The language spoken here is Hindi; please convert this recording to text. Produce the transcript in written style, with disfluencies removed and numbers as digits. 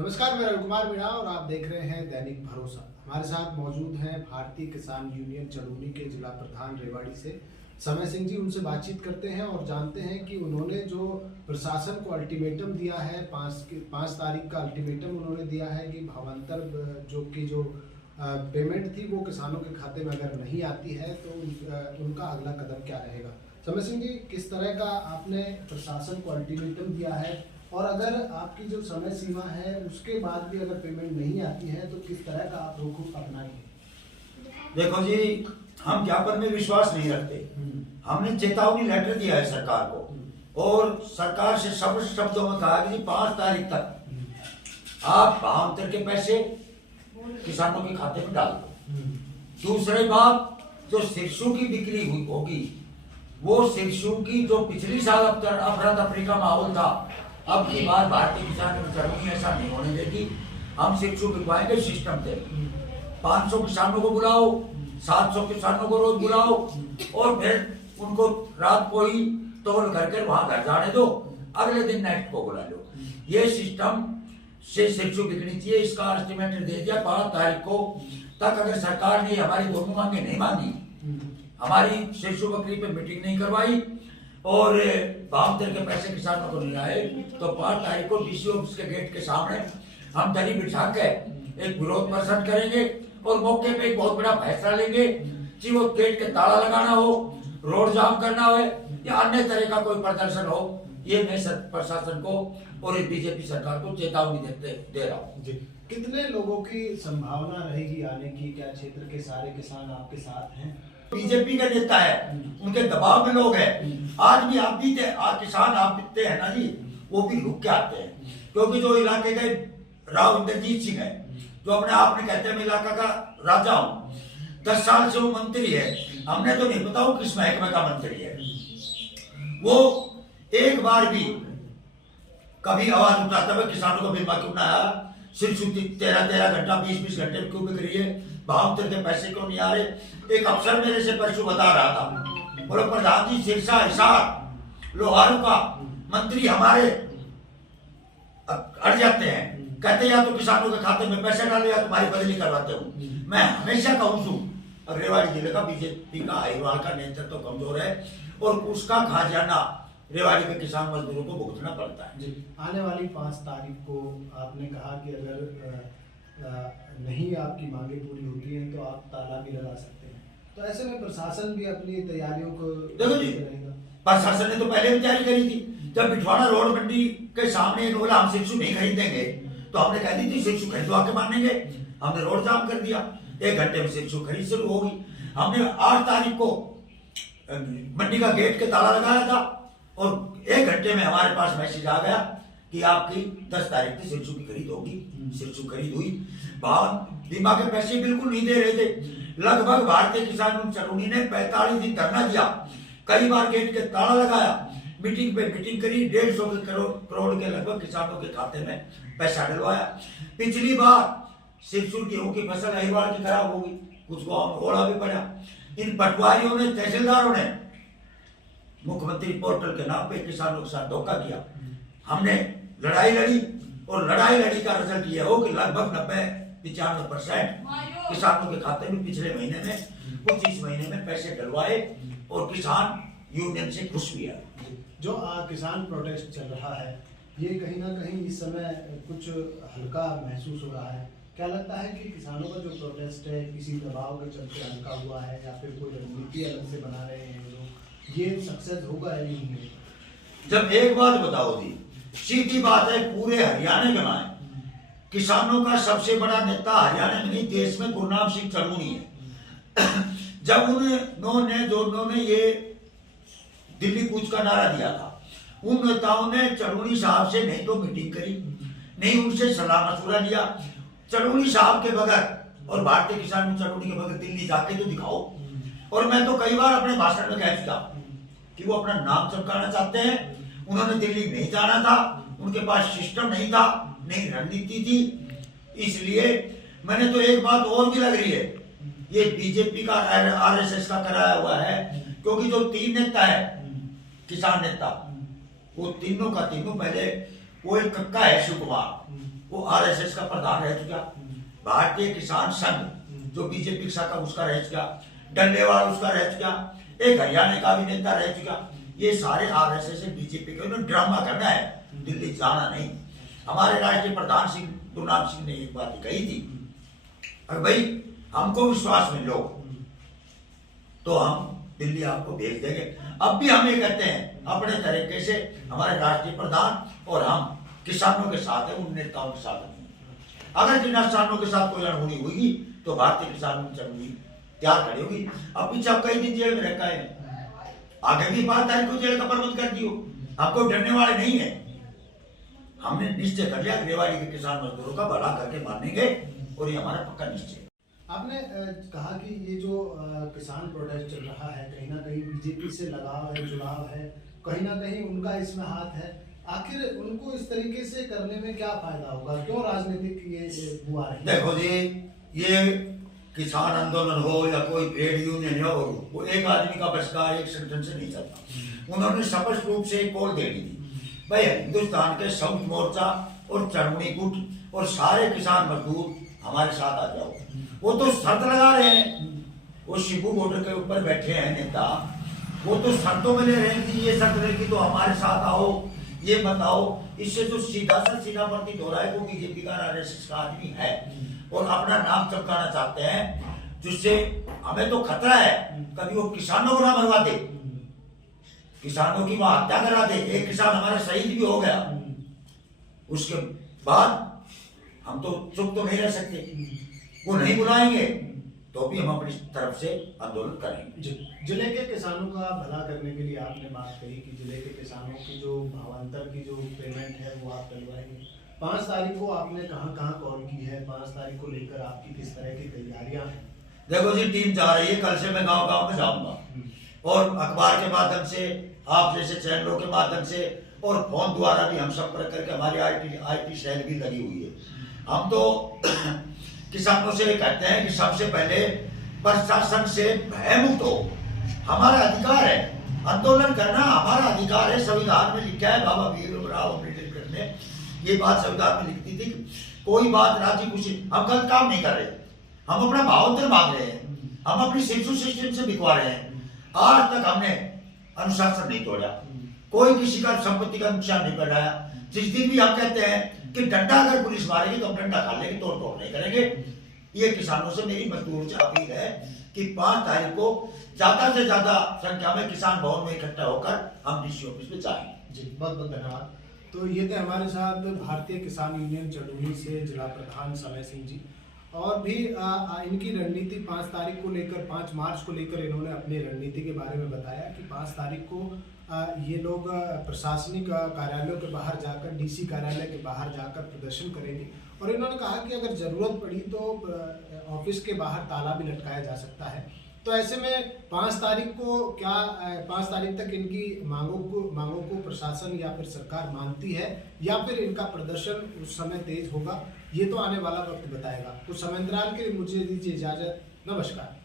नमस्कार, मैं रवि कुमार मीणा और आप देख रहे हैं दैनिक भरोसा। हमारे साथ मौजूद हैं भारतीय किसान यूनियन चड़ूनी के जिला प्रधान रेवाड़ी से समय सिंह जी। उनसे बातचीत करते हैं और जानते हैं कि उन्होंने जो प्रशासन को अल्टीमेटम दिया है, 5 तारीख का अल्टीमेटम उन्होंने दिया है कि भावांतर जो पेमेंट थी वो किसानों के खाते में अगर नहीं आती है तो उनका अगला कदम क्या रहेगा। समय सिंह जी, किस तरह का आपने प्रशासन को अल्टीमेटम दिया है और अगर आपकी जो समय सीमा है उसके बाद भी अगर पेमेंट नहीं आती है तो किस तरह का आप रुख अपनाएंगे? देखो जी, हम ज्ञापन में विश्वास नहीं रखते। हमने चेतावनी लेटर दिया है सरकार को और सरकार से सब शब्दों में कहा कि 5 तारीख तक आप भावांतर के पैसे किसानों के खाते में डाल दो। दूसरी बात, जो सिरसों की बिक्री हुई होगी वो सिरसों की जो पिछली साल अफरा तफरी का माहौल था, अब की बार भारतीय किसान चड़ूनी ऐसा नहीं होने देगी। हम सिरसों बिकवाएंगे सिस्टम से। 500 किसानों को बुलाओ, 700 किसानों को रोज बुलाओ और फिर उनको रात को ही तोल करके वहां घर जाने दो, अगले दिन नेक्स्ट को बुला लो। ये सिस्टम से सिरसों बिकनी चाहिए। इसका एस्टिमेट दे दिया 5 तारीख को तक। अगर सरकार ने हमारी दोनों मांगे नहीं मांगी, हमारी सिरसों बकरी पे मीटिंग नहीं करवाई और भावांतर के पैसे किसानों को नहीं आए, तो 5 तारीख को डीसी ऑफिस के गेट के सामने हम दरी बिछा के एक विरोध प्रदर्शन करेंगे और मौके पे एक बहुत बड़ा फैसला लेंगे कि वो गेट के ताला लगाना हो, रोड जाम करना हो या अन्य तरह का कोई प्रदर्शन हो। ये मैं प्रशासन को और इस बीजेपी सरकार को चेतावनी दे रहा हूँ। जी, कितने लोगों की संभावना रहेगी आने की? क्या क्षेत्र के सारे किसान आपके साथ हैं? बीजेपी का नेता है, उनके दबाव में लोग हैं। आज भी आप भी किसान आप बिकते हैं ना जी, वो भी रुक के आते हैं। क्योंकि जो इलाके के राव इंद्रजीत सिंह है, जो अपने आप में कहते हैं मैं इलाका का राजा हूँ, 10 साल से वो मंत्री है। हमने तो नहीं पता वो किस महकमे का मंत्री है। वो एक बार भी कभी आवाज उठाता हुआ किसानों को बीमा क्यों ना आया, सिर्फ 13 घंटा 20 घंटे क्यों बिक रही है, भावांतर के पैसे क्यों नहीं आ रहे। एक अफसर मेरे से परसों बता रहा था, बोले प्रधान जी सिरसा हिसार लोहारू का मंत्री हमारे अड़ जाते हैं, कहते या तो किसानों के खाते में पैसे डाले या तुम्हारी बदली करवाते हूँ। मैं हमेशा कहूँ छू रेवाड़ी जिले का बीजेपी का हाईवाल का नेतृत्व तो कमजोर है और उसका खाजाना रेवाड़ी के किसान मजदूरों को भुगतना पड़ता है। जी, आने वाली 5 तारीख को आपने कहा कि अगर नहीं आपकी मांगे पूरी होती हैं तो आप ताला भी लगा सकते हैं, तो ऐसे में प्रशासन भी अपनी तैयारियों को देखो जी, प्रशासन ने तो पहले भी तैयारी करी थी। जब बिठवाड़ा रोड मंडी के सामने बोला हम सिरसों नहीं खरीदेंगे तो हमने कह दी थी सिरसों खरीदवा के मानेंगे। हमने रोड जाम कर दिया, 1 घंटे में सिरसों खरीद शुरू होगी। हमने 8 तारीख को मंडी का गेट के ताला लगाया था और 1 घंटे में हमारे पास मैसेज आ गया कि आपकी 10 तारीख से सिरसों की खरीद होगी। सिरसों खरीद हुई। बीमा के पैसे बिल्कुल नहीं दे रहे थे। लगभग भारतीय किसान चड़ूनी ने 45 दिन धरना दिया, कई बार गेट के ताला लगाया, मीटिंग पे मीटिंग करी, 150 करोड़ के लगभग किसानों के खाते में पैसा डलवाया। पिछली बार सिरसों गेहूं की फसल अहिवाल की खराब होगी, कुछ गाँव में ओला भी पड़ा। इन पटवारियों ने, तहसीलदारों ने मुख्यमंत्री पोर्टल के नाम पे किसानों के साथ धोखा किया। हमने लड़ाई लड़ी और लड़ी का रिजल्ट ये हो कि लगभग 90-95% किसानों के खाते में पिछले महीने में, कुछ इस महीने में पैसे डलवाए और किसान यूनियन से खुश भी है। जो किसान प्रोटेस्ट चल रहा है, ये कहीं ना कहीं इस समय कुछ हल्का महसूस हो रहा है। क्या लगता है कि किसानों का जो प्रोटेस्ट है किसी दबाव के चलते हल्का हुआ है या फिर कोई रणनीति अलग से बना रहे हैं लोग, ये सक्सेस होगा या नहीं होगा? जब एक बात बताओ जी, सीधी बात है, पूरे हरियाणा में आए किसानों का सबसे बड़ा नेता हरियाणा में नहीं देश में गुरनाम सिंह चड़ूनी है। जब उन्होंने ये दिल्ली कूच का नारा दिया था, उन नेताओं ने चड़ूनी साहब से नहीं तो मीटिंग करी, नहीं उनसे सलाह मशुरा लिया। चड़ूनी साहब के बगैर और भारतीय किसान चड़ूनी के बगैर दिल्ली जाके तो दिखाओ। और मैं तो कई बार अपने भाषण में कह चुका कि वो अपना नाम चमकाना चाहते हैं। उन्होंने दिल्ली नहीं जाना था, उनके पास सिस्टम नहीं था, नहीं रणनीति थी। इसलिए मैंने तो एक बात और भी लग रही है, ये बीजेपी का आरएसएस का कराया हुआ है। क्योंकि जो 3 नेता है किसान नेता, वो तीनों का तीनों, पहले वो एक कक्का है शिव कुमार, वो आरएसएस का प्रधान रह चुका, भारतीय किसान संघ जो बीजेपी की शाखा उसका रह चुका, डंडेवाल उसका रह चुका, एक हरियाणा का भी नेता रह चुका। ये सारे आरएसएस से बीजेपी के, उन्होंने ड्रामा करना है, दिल्ली जाना नहीं। हमारे राष्ट्रीय प्रधान सिंह गुरनाम सिंह ने एक बात कही थी, अगर भाई हमको विश्वास में लो तो हम दिल्ली आपको भेज देंगे। अब भी हम ये कहते हैं अपने तरीके से, हमारे राष्ट्रीय प्रधान और हम किसानों के साथ है, उन नेताओं के साथ नहीं। अगर जिन किसानों के साथ कोई अनहोनी हुई तो भारतीय किसान चळवळी तैयार खड़ी होगी। अब पीछे कई दिन जेल में रखा है, आगे भी 5 तारीख को जेल का प्रबंध कर दियो, आपको डरने वाले नहीं है। हमने निश्चय कर लिया रेवाड़ी के किसान मजदूरों का भला करके मानेंगे और ये हमारा पक्का निश्चय। आपने कहा कि ये जो किसान प्रोटेस्ट चल रहा है, कहीं ना कहीं बीजेपी से लगाव है, जुड़ाव है, कहीं ना कहीं उनका इसमें हाथ है। आखिर उनको इस तरीके से करने में क्या फायदा होगा, क्यों राजनीतिक ये हुआ है? देखो जी, ये किसान आंदोलन हो या कोई ट्रेड यूनियन हो, वो एक आदमी का बहिष्कार एक संगठन से नहीं चलता। उन्होंने स्पष्ट रूप से एक कॉल दे दी थी, भाई हिंदुस्तान के संयुक्त मोर्चा और चरमोनी गुट और सारे किसान मजदूर हमारे साथ आ जाओ। वो तो शर्त लगा रहे हैं, वो शिबू बॉर्डर के ऊपर बैठे हैं नेता, वो तो शर्तों में ले रहे हैं कि ये शर्त रहेगी तो हमारे साथ आओ, ये बताओ। इससे जो सीधा प्रतीत हो रहा है वो बीजेपी का आरएसएस का आदमी है और अपना नाम चमकाना चाहते हैं, जिससे हमें तो खतरा है कभी वो किसानों को ना मरवा दे, किसानों की वहां हत्या करा दे। एक किसान हमारा शहीद भी हो गया, उसके बाद हम तो चुप तो नहीं रह सकते, वो नहीं बुलाएंगे तो भी हम अपनी तरफ से आंदोलन करेंगे। जिले के किसानों का भला करने के लिए आपने बात कही कि जिले के किसानों की जो भावांतर की जो पेमेंट है वो आप करवाएंगे। 5 तारीख को आपने कहाँ कॉल की है, 5 तारीख को लेकर आपकी किस तरह की तैयारियां हैं? देखो जी, टीम जा रही है, कल से मैं गांव में जाऊंगा और अखबार के माध्यम से, आप जैसे चैनलों के माध्यम से और फोन द्वारा भी हम संपर्क करके, हमारी आईटी सेल भी लगी हुई है। हम तो किसानों से कहते हैं कि सबसे पहले प्रशासन से भयमुक्त हो, हमारा अधिकार है आंदोलन करना, हमारा अधिकार है। संविधान में लिखा है, बाबा भीमराव अम्बेडकर ने ये बात संविधान में लिखती थी, कोई बात राजी खुशी, हम गलत काम नहीं कर रहे, हम अपना भावांतर मांग रहे हैं, हम अपनी शिक्षु सिस्टम से बिकवा रहे हैं। आज तक हमने अनुशासन नहीं तोड़ा, कोई किसी का संपत्ति का नुकसान नहीं कराया। जिस दिन भी हम कहते हैं कि डंडा अगर पुलिस मारेगी तो हम डंडा खा लेंगे, तोड़ नहीं करेंगे। ये किसानों से मेरी मजदूरों से अपील है कि 5 तारीख को ज्यादा से ज्यादा संख्या में किसान भवन में इकट्ठा होकर हम डीसी ऑफिस में जाएंगे। जी, बहुत बहुत धन्यवाद। तो ये थे हमारे साथ भारतीय किसान यूनियन चंदौली से जिला प्रधान समय सिंह जी। और भी इनकी रणनीति 5 तारीख को लेकर, 5 मार्च को लेकर इन्होंने अपनी रणनीति के बारे में बताया कि 5 तारीख को ये लोग प्रशासनिक कार्यालयों के बाहर जाकर, डीसी कार्यालय के बाहर जाकर प्रदर्शन करेंगे। और इन्होंने कहा कि अगर जरूरत पड़ी तो ऑफिस के बाहर ताला भी लटकाया जा सकता है। तो ऐसे में 5 तारीख को 5 तारीख तक इनकी मांगों को प्रशासन या फिर सरकार मानती है या फिर इनका प्रदर्शन उस समय तेज होगा, ये तो आने वाला वक्त बताएगा। कुछ समय अंतराल के लिए मुझे दीजिए इजाजत। नमस्कार।